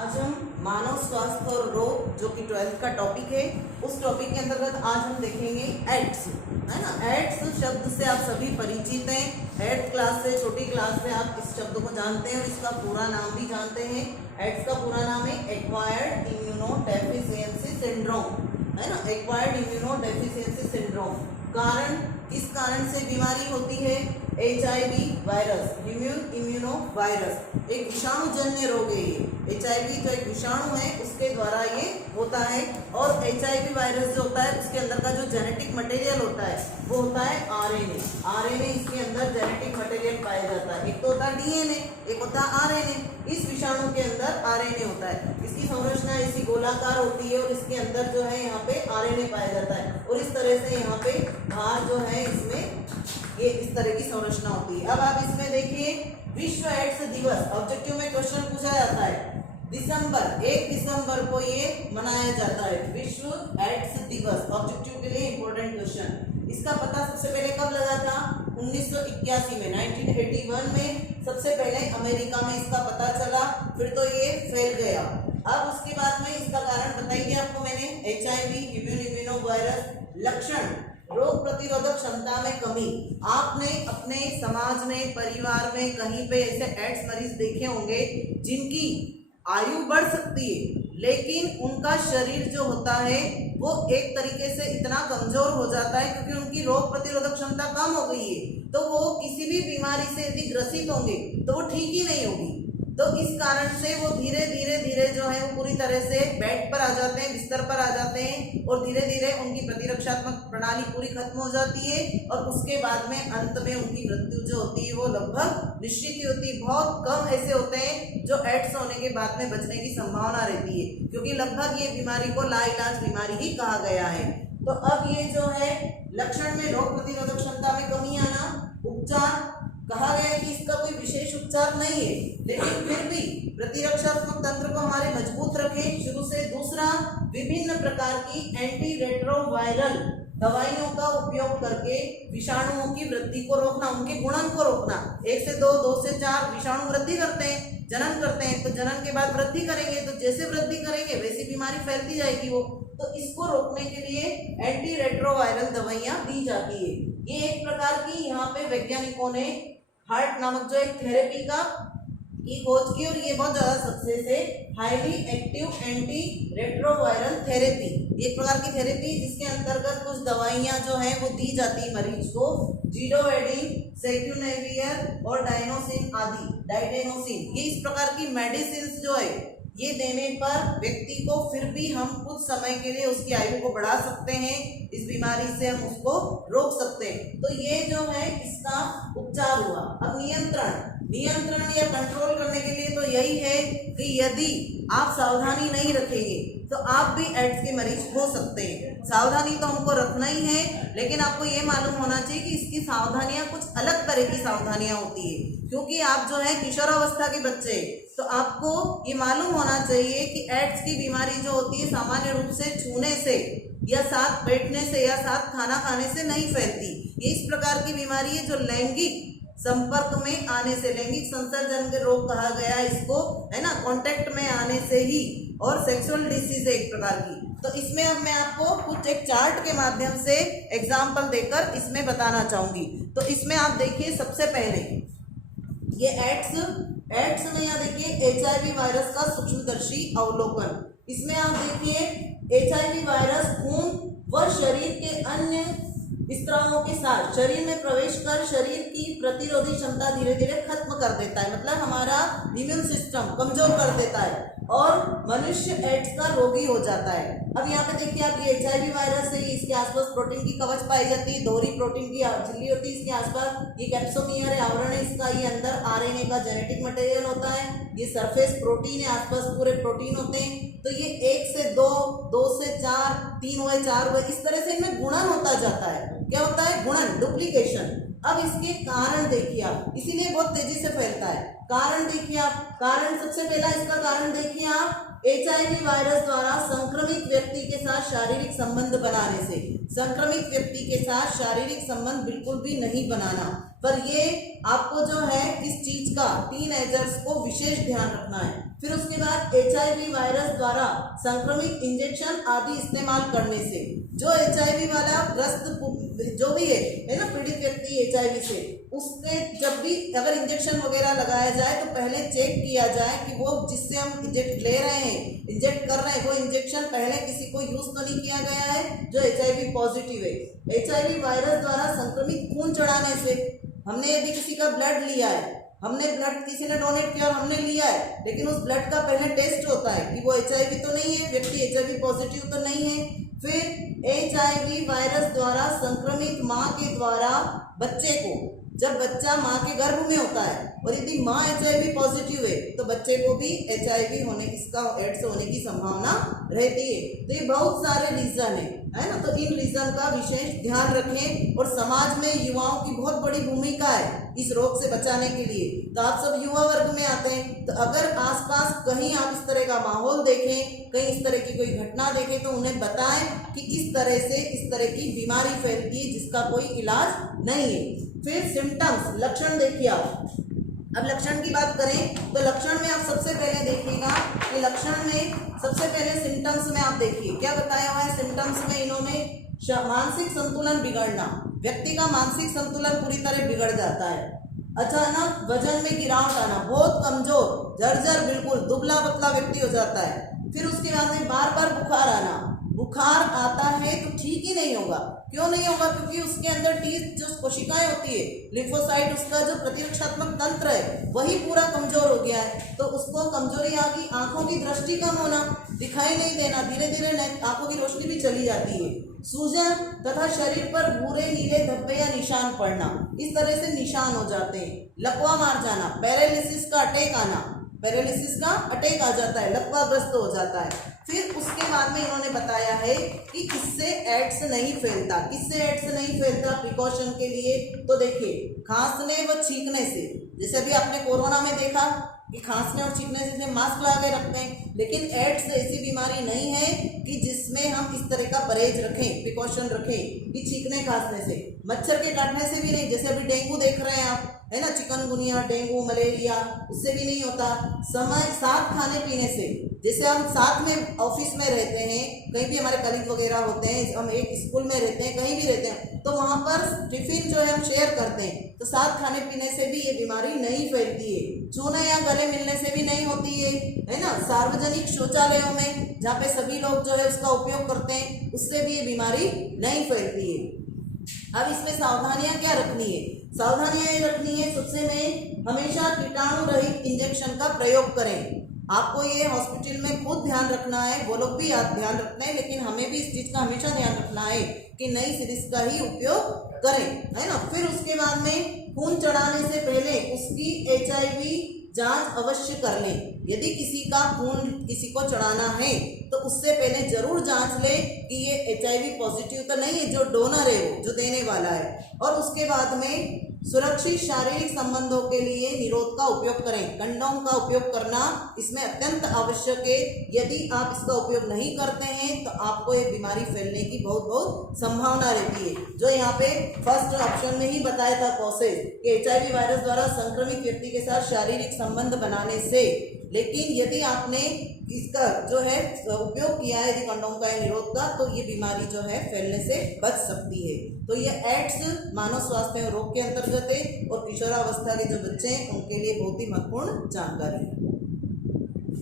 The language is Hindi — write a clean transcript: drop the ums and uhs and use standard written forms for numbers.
आज हम मानव स्वास्थ्य और रोग जो कि 12th का टॉपिक है, उस टॉपिक के अंतर्गत आज हम देखेंगे एड्स, है ना। एड्स शब्द से आप सभी परिचित हैं। 8th क्लास से, छोटी क्लास से आप इस शब्द को जानते हैं और इसका पूरा नाम भी जानते हैं। एड्स का पूरा नाम है एक्वायर्ड इम्यूनोडेफिशिएंसी सिंड्रोम, है ना। Acquired immunodeficiency syndrome. कारण, किस कारण से बीमारी होती है? HIV वायरस, इम्यूनो वायरस एक विषाणुजन्य रोग है। ये HIV जो एक विषाणु है उसके द्वारा ये होता है। और HIV वायरस जो होता है उसके अंदर का जो जेनेटिक मटेरियल होता है वो होता है RNA। इसके अंदर जेनेटिक मटेरियल पाया जाता है। एक तो होता है DNA, एक होता है RNA। इस विषाणु के अंदर RNA होता है। इसकी संरचना ऐसी गोलाकार होती है और इसके अंदर जो है यहाँ पे RNA पाया जाता है और इस तरह से यहाँ पे बाहर जो है इसमें ये इस तरह की संरचना होती है। अब आप इसमें देखिए, विश्व एड्स दिवस ऑब्जेक्टिव में क्वेश्चन पूछा जाता है। 1 दिसंबर को ये मनाया जाता है, विश्व एड्स दिवस। ऑब्जेक्टिव के लिए इंपॉर्टेंट क्वेश्चन। इसका पता सबसे पहले कब लगा था? 1981 में, 1981 में सबसे पहले अमेरिका में इसका पता चला, फिर तो ये फैल गया। अब उसके बाद में इसका कारण बताएंगे आपको मैंने। HIV immuno virus. लक्षण, रोग प्रतिरोधक क्षमता में कमी। आपने अपने समाज में, परिवार में कहीं पे ऐसे एड्स मरीज देखे होंगे जिनकी आयु बढ़ सकती है लेकिन उनका शरीर जो होता है वो एक तरीके से इतना कमजोर हो जाता है क्योंकि उनकी रोग प्रतिरोधक क्षमता कम हो गई है, तो वो किसी भी बीमारी से यदि ग्रसित होंगे तो वो ठीक ही नहीं होगी। तो इस कारण से वो धीरे धीरे जो है वो पूरी तरह से बेड पर आ जाते हैं, बिस्तर पर आ जाते हैं और धीरे धीरे उनकी प्रतिरक्षात्मक प्रणाली पूरी खत्म हो जाती है और उसके बाद में अंत में उनकी मृत्यु जो होती है वो लगभग निश्चित ही होती है। बहुत कम ऐसे होते हैं जो एड्स होने के बाद में बचने की संभावना रहती है क्योंकि लगभग ये बीमारी को लाइलाज बीमारी ही कहा गया है। तो अब ये जो है लक्षण में रोग प्रतिरोधक क्षमता में कमी आना। उपचार, कहा गया कि इसका कोई विशेष उपचार नहीं है लेकिन फिर भी प्रतिरक्षात्मक तंत्र को हमारे मजबूत रखें शुरू से। दूसरा, विभिन्न प्रकार की एंटी रेट्रोवायरल दवाइयों का उपयोग करके विषाणुओं की वृद्धि को रोकना, उनके गुणन को रोकना। 1 से 2, 2 से 4 विषाणु वृद्धि करते हैं, जनन करते हैं, तो जनन के बाद वृद्धि करेंगे, तो जैसे वृद्धि करेंगे वैसी बीमारी फैलती जाएगी वो। तो इसको रोकने के लिए एंटी रेट्रोवायरल दवाइयां दी जाती है। ये एक प्रकार की यहाँ पे वैज्ञानिकों ने हार्ट नामक जो एक थेरेपी की खोज की और ये बहुत ज्यादा सक्सेस है। Highly active anti retroviral therapy, एक प्रकार की थेरेपी जिसके अंतर्गत कुछ दवाइयां जो है वो दी जाती है मरीज को। जीडोएडिन, सेक्यूनेवियर और डाइनोसिन आदि, डाइडेनोसिन, ये इस प्रकार की मेडिसिन जो है ये देने पर व्यक्ति को फिर भी हम कुछ समय के लिए उसकी आयु को बढ़ा सकते हैं, इस बीमारी से हम उसको रोक सकते हैं। तो ये जो है इसका उपचार हुआ। अब नियंत्रण या कंट्रोल करने के लिए तो यही है कि यदि आप सावधानी नहीं रखेंगे तो आप भी एड्स के मरीज हो सकते हैं। सावधानी तो हमको रखना ही है लेकिन आपको ये मालूम होना चाहिए कि इसकी सावधानियां कुछ अलग तरह की सावधानियां होती है क्योंकि आप जो है किशोरावस्था के बच्चे, तो आपको ये मालूम होना चाहिए कि एड्स की बीमारी जो होती है सामान्य रूप से छूने से या साथ बैठने से या साथ खाना खाने से नहीं फैलती। ये इस प्रकार की बीमारी है जो लैंगिक संपर्क में आने से, लैंगिक संसर्जन के रोग कहा गया है इसको, है ना, कांटेक्ट में आने से ही, और सेक्सुअल डिसीज है एक प्रकार की। तो इसमें अब मैं आपको कुछ एक चार्ट के माध्यम से एग्जाम्पल देकर इसमें बताना चाहूंगी। तो इसमें आप देखिए, सबसे पहले ये एड्स में यहाँ देखिए HIV वायरस का सूक्ष्मदर्शी अवलोकन। इसमें आप देखिए HIV वायरस खून व शरीर के अन्य स्त्रावों के साथ शरीर में प्रवेश कर शरीर की प्रतिरोधी क्षमता धीरे धीरे खत्म कर देता है, मतलब हमारा इम्यून सिस्टम कमजोर कर देता है और मनुष्य एड्स का रोगी हो जाता है। अब यहाँ पे देखिए आप, ये HIV वायरस है, इसके आसपास प्रोटीन की कवच पाई जाती है, दोहरी प्रोटीन की झिल्ली होती है इसके आसपास। ये कैप्सोमियर है, आवरण है इसका, ये अंदर RNA का जेनेटिक मटेरियल होता है, ये सरफेस प्रोटीन है, आसपास पूरे प्रोटीन होते हैं। तो ये 1 से 2, 2 से 4, 3 हुए, 4 हुए, इस तरह से इनमें गुणन होता जाता है। क्या होता है? गुणन, डुप्लीकेशन। अब इसके कारण देखिए आप, इसीलिए बहुत तेजी से फैलता है। कारण देखिए आप, कारण सबसे पहला इसका कारण देखिए आप, HIV वायरस द्वारा संक्रमित व्यक्ति के साथ शारीरिक संबंध बनाने से। संक्रमित व्यक्ति के साथ शारीरिक संबंध बिल्कुल भी नहीं बनाना, पर ये आपको जो है इस चीज का टीनएजर्स को विशेष ध्यान रखना है। फिर उसके बाद HIV वायरस द्वारा संक्रमित इंजेक्शन आदि इस्तेमाल करने से। जो HIV वाला ग्रस्त जो भी है ना पीड़ित व्यक्ति HIV से, उसके जब भी अगर इंजेक्शन वगैरह लगाया जाए तो पहले चेक किया जाए कि वो जिससे हम इंजेक्ट ले रहे हैं, इंजेक्ट कर रहे हैं, वो इंजेक्शन पहले किसी को यूज तो नहीं किया गया है जो HIV पॉजिटिव है। HIV वायरस द्वारा संक्रमित खून चढ़ाने से। हमने यदि किसी का ब्लड लिया है, हमने ब्लड किसी ने डोनेट किया और हमने लिया है, लेकिन उस ब्लड का पहले टेस्ट होता है कि वो HIV तो नहीं है, व्यक्ति HIV पॉजिटिव तो नहीं है। फिर HIV वायरस द्वारा संक्रमित माँ के द्वारा बच्चे को, जब बच्चा माँ के गर्भ में होता है और यदि माँ HIV पॉजिटिव है तो बच्चे को भी HIV होने इसका एड्स होने की संभावना रहती है। तो ये बहुत सारे रीजन है ना, तो इन रीजन का विशेष ध्यान रखें। और समाज में युवाओं की बहुत बड़ी भूमिका है इस रोग से बचाने के लिए। तो आप सब युवा वर्ग में आते हैं, तो अगर आसपास कहीं आप इस तरह का माहौल देखें, कहीं इस तरह की कोई घटना देखें, तो उन्हें बताएं कि इस तरह से इस तरह की बीमारी फैलती है जिसका कोई इलाज नहीं है। फिर सिम्टम्स, लक्षण देखिए आप। अब लक्षण की बात करें तो लक्षण में आप सबसे पहले देखिएगा कि लक्षण में सबसे पहले सिम्टम्स में आप देखिए क्या बताया हुआ है। सिम्टम्स में इन्होंने मानसिक संतुलन बिगड़ना, व्यक्ति का मानसिक संतुलन पूरी तरह बिगड़ जाता है। अचानक वजन में गिरावट आना, बहुत कमजोर, जर्जर, बिल्कुल दुबला पतला व्यक्ति हो जाता है। फिर उसके बाद में बार बार बुखार आना, बुखार आता है तो ठीक ही नहीं होगा। क्यों नहीं होगा? क्योंकि उसके अंदर टी जो कोशिकाएं होती है, लिम्फोसाइट, उसका जो प्रतिरक्षात्मक तंत्र है वही पूरा कमजोर हो गया है, तो उसको कमजोरी आ गई। आंखों की दृष्टि कम होना, दिखाई नहीं देना, धीरे धीरे आंखों की रोशनी भी चली जाती है। सूजन तथा शरीर पर भूरे नीले धब्बे या निशान पड़ना, इस तरह से निशान हो जाते हैं। लकवा मार जाना, पैरालिसिस का अटैक आना, पैरालिसिस का अटैक आ जाता है, लकवाग्रस्त हो जाता है। फिर उसके बाद में इन्होंने बताया है कि किससे एड्स नहीं फैलता। किससे एड्स नहीं फैलता प्रिकॉशन के लिए? तो देखिए, खांसने व छींकने से। जैसे अभी आपने कोरोना में देखा कि खांसने और छींकने से मास्क लगा के रखते हैं, लेकिन एड्स ऐसी बीमारी नहीं है कि जिसमें हम इस तरह का परहेज रखें, प्रिकॉशन रखें कि छींकने खांसने से। मच्छर के काटने से भी नहीं। जैसे अभी डेंगू देख रहे हैं आप, है ना, चिकनगुनिया, डेंगू, मलेरिया, उससे भी नहीं होता। समय साथ खाने पीने से, जैसे हम साथ में ऑफिस में रहते हैं, कहीं भी हमारे कलीग वगैरह होते हैं, हम एक स्कूल में रहते हैं, कहीं भी रहते हैं, तो वहाँ पर टिफिन जो है हम शेयर करते हैं, तो साथ खाने पीने से भी ये बीमारी नहीं फैलती है। छूने या गले मिलने से भी नहीं होती है ना। सार्वजनिक शौचालयों में जहाँ पे सभी लोग जो है उसका उपयोग करते हैं, उससे भी ये बीमारी नहीं फैलती है। अब इसमें सावधानियां क्या रखनी है? सावधानियां ये रखनी है, सबसे में हमेशा कीटाणु रहित इंजेक्शन का प्रयोग करें। आपको ये हॉस्पिटल में खुद ध्यान रखना है, वो लोग भी ध्यान रखना है, लेकिन हमें भी इस चीज का हमेशा ध्यान रखना है कि नई सीरीज का ही उपयोग करें, है ना। फिर उसके बाद में खून चढ़ाने से पहले उसकी HIV जांच अवश्य कर लें। यदि किसी का खून किसी को चढ़ाना है तो उससे पहले जरूर जांच लें कि ये HIV पॉजिटिव तो नहीं है, जो डोनर है वो, जो देने वाला है। और उसके बाद में सुरक्षित शारीरिक संबंधों के लिए निरोध का उपयोग करें। कंडोम का उपयोग करना इसमें अत्यंत आवश्यक है। यदि आप इसका उपयोग नहीं करते हैं तो आपको ये बीमारी फैलने की बहुत बहुत संभावना रहती है। जो यहाँ पे फर्स्ट ऑप्शन में ही बताया था प्रोसेस कि HIV वायरस द्वारा संक्रमित व्यक्ति के साथ शारीरिक संबंध बनाने से। लेकिन यदि आपने इसका जो है उपयोग किया है, यदि कंडोम का या निरोध का, तो ये बीमारी जो है फैलने से बच सकती है। तो ये एड्स मानव स्वास्थ्य एवं रोग के अंतर्गत है और किशोरावस्था के जो बच्चे हैं उनके लिए बहुत ही महत्वपूर्ण जानकारी है।